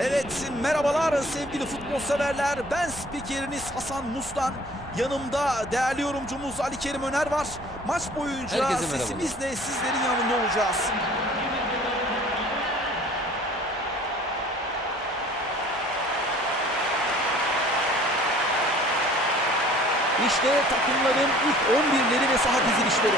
Evet merhabalar sevgili futbol severler. Ben spikeriniz Hasan Mustan. Yanımda değerli yorumcumuz Ali Kerim Öner var. Maç boyunca Herkese merhabalar. sesimizle sizlerin yanında olacağız. İşte takımların ilk 11'leri ve saha dizilişleri.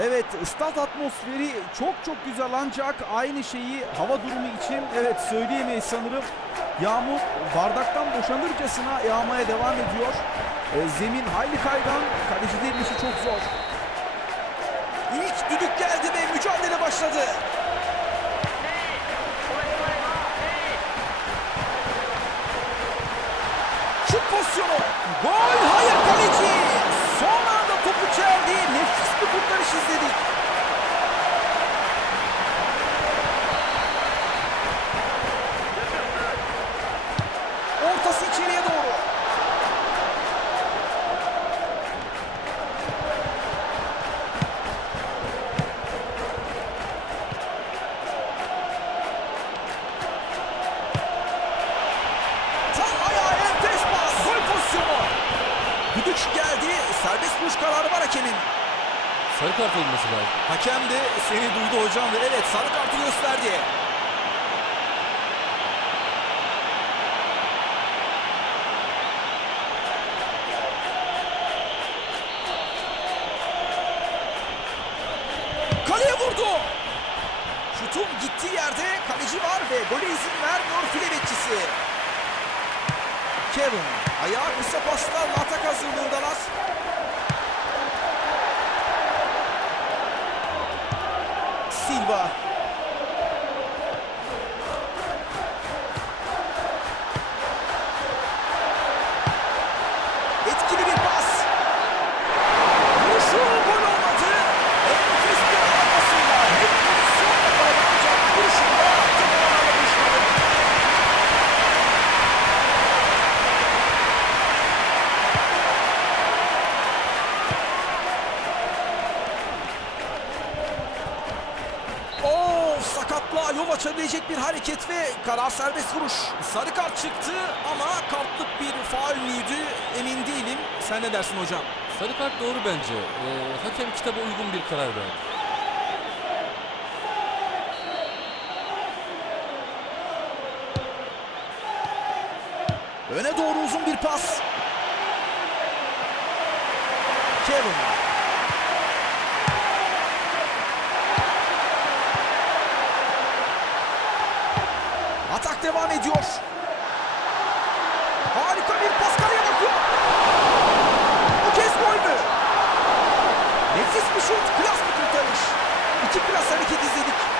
Evet stat atmosferi çok çok güzel ancak aynı şeyi hava durumu için evet söyleyemeyiz sanırım. Yağmur bardaktan boşanırcasına yağmaya devam ediyor. E, zemin hayli kaygan, kalecilerin işi çok zor. İlk düdük geldi ve mücadele başladı. Vuruş kararı var hakemin. Sarı kart olması lazım. Hakem de seni duydu hocam ve evet sarı kartı gösterdi. Kaleye vurdu. Şutun gittiği yerde kaleci var ve gole izin vermiyor file bekçisi. Kevin ayağı kısa paslarla atak hazırlığındalar. Сільва. Sakatlığa yol açabilecek bir hareket ve karar serbest vuruş. Sarı kart çıktı ama kartlık bir faul müydü emin değilim. Sen ne dersin hocam? Sarı kart doğru bence. Ee, hakem kitaba uygun bir karar verdi. Öne doğru uzun bir pas. Kevin. Atak devam ediyor. Harika bir pas kaleye bakıyor. Bu kez gol mü? Nefis bir şut, klas bir kurtarış. İki klas hareket izledik.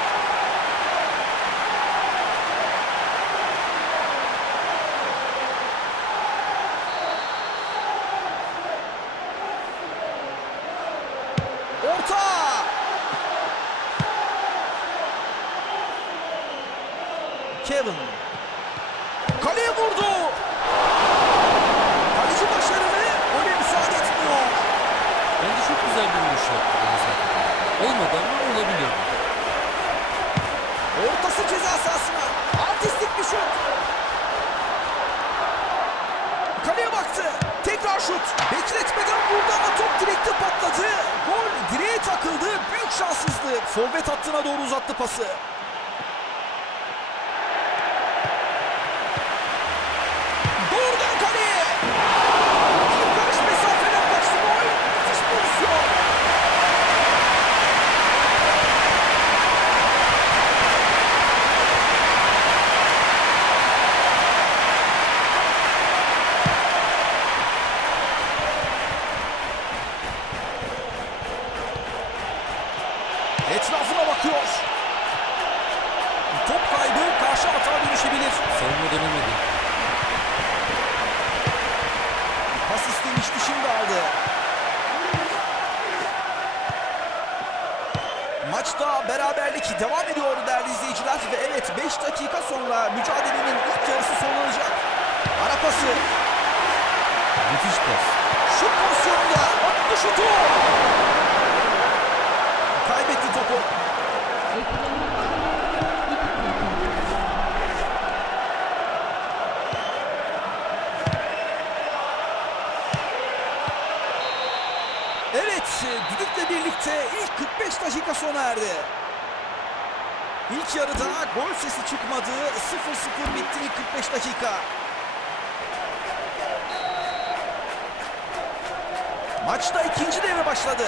Doğru uzattı pası. Bakıyor. Top kaybı karşı hata dönüşebilir. Savunma dönemedi. Pas istemişti şimdi aldı. Maçta beraberlik devam ediyor değerli izleyiciler ve evet 5 dakika sonra mücadelenin ilk yarısı sonlanacak. Ara pası, Müthiş pas. şut pozisyonunda attı şutu. Kaybetti topu. Evet, düdükle birlikte ilk 45 dakika sona erdi. İlk yarıda gol sesi çıkmadı. 0-0 bitti ilk 45 dakika. Maçta ikinci devre başladı.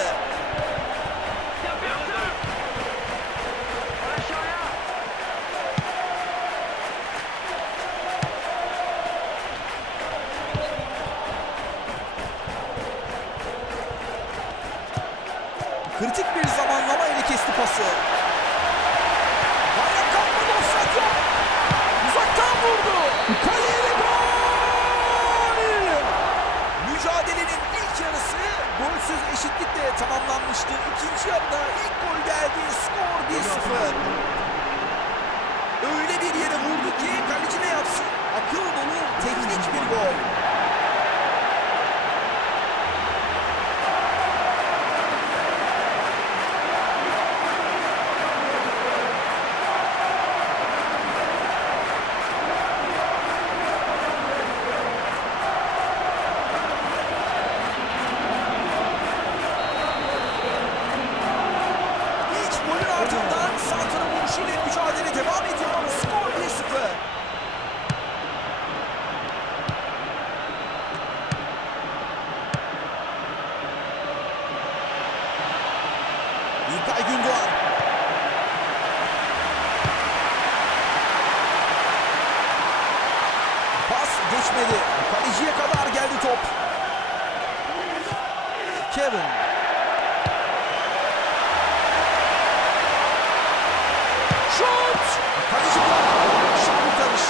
Kritik bir zamanlama ile kesti pası. Bayrak kalkmadı offside yok. Uzaktan vurdu. Kaleye gol! Mücadelenin ilk yarısı golsüz eşitlikle tamamlanmıştı. İkinci yarıda ilk gol geldi. Skor 1-0. Öyle bir yere vurdu ki kaleci ne yapsın? Akıl dolu teknik bir gol. İlk golün ardından Santra vuruşu ile mücadele devam ediyor. Skor 1-0. İlkay Gündoğan. Pas geçmedi. Kaleciye kadar geldi top. Kevin. Şut! Kaleci bu. Şut kurtarış.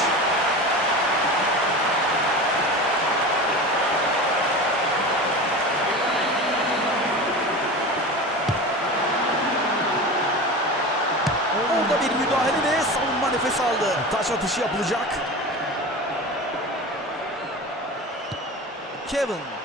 Orada bir müdahale ve savunma nefes aldı. Taş atışı yapılacak. Kevin.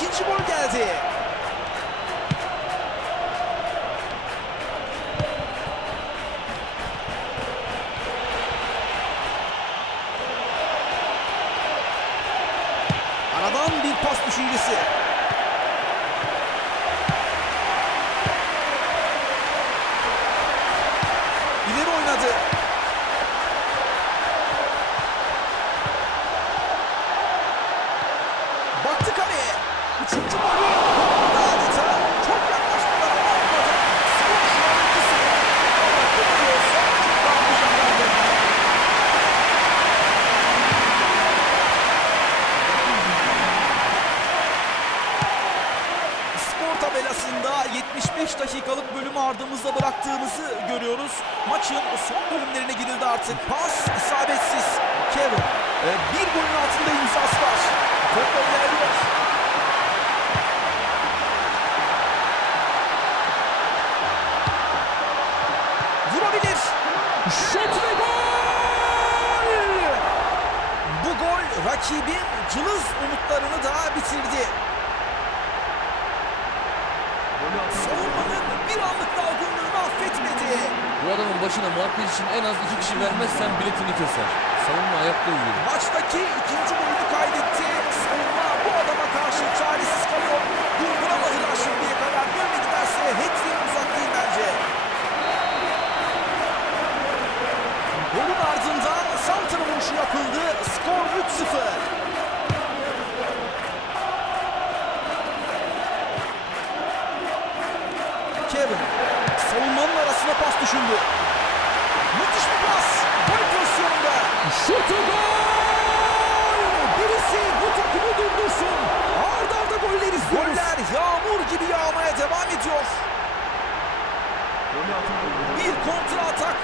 İkinci gol geldi. Aradan bir pas düşüncesi. Golün altında imzası var. Topla ilerliyor. Vurabilir. Şut ve gol! Bu gol rakibin cılız umutlarını daha bitirdi. Adamın başına Marquez için en az iki kişi vermezsen biletini keser. Savunma ayakta uyuyor. Maçtaki ikinci golünü kaydetti. Savunma bu adama karşı çaresiz kalıyor. Durduramadılar şimdiye kadar. Böyle giderse hepsine uzak bence. Golün ardından santra vuruşu yapıldı. Skor 3-0. Kendisine pas düşündü. Müthiş bir pas. Gol pozisyonunda. Şutu gol! Birisi bu takımı durdursun. Arda arda golleri izliyoruz. Goller yağmur gibi yağmaya devam ediyor. Bir kontra atak.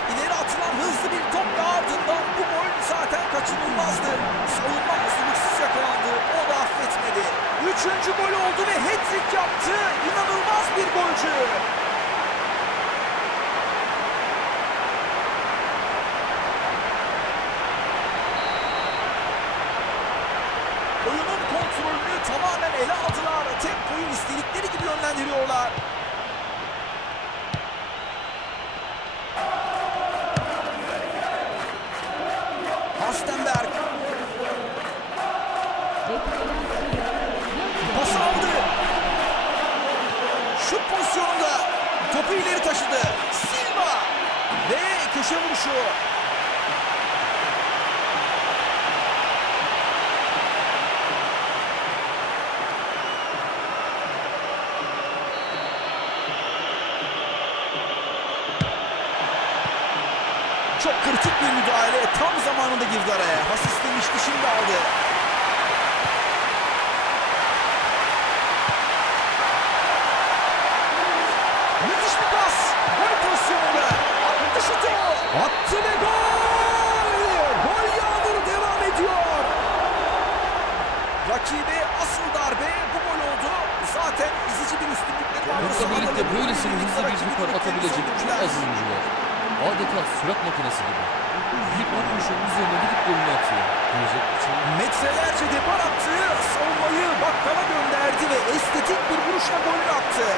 Bir müdahale. Tam zamanında girdi araya. Hasis demişti şimdi aldı. Müthiş bir pas. Gol pozisyonunda. Attı şutu. Attı ve gol. Gol yağmuru devam ediyor. Rakibe asıl darbe bu gol oldu. Zaten ezici bir üstünlükleri var. Yoksa birlikte böylesine hızlı bir yukarı atabilecek çok az oyuncu var. Adeta sürat makinesi gibi. Bir vurmuşun üzerine gidip golünü atıyor. Metrelerce depar attı. Savunmayı bakkala gönderdi ve estetik bir vuruşla golünü attı.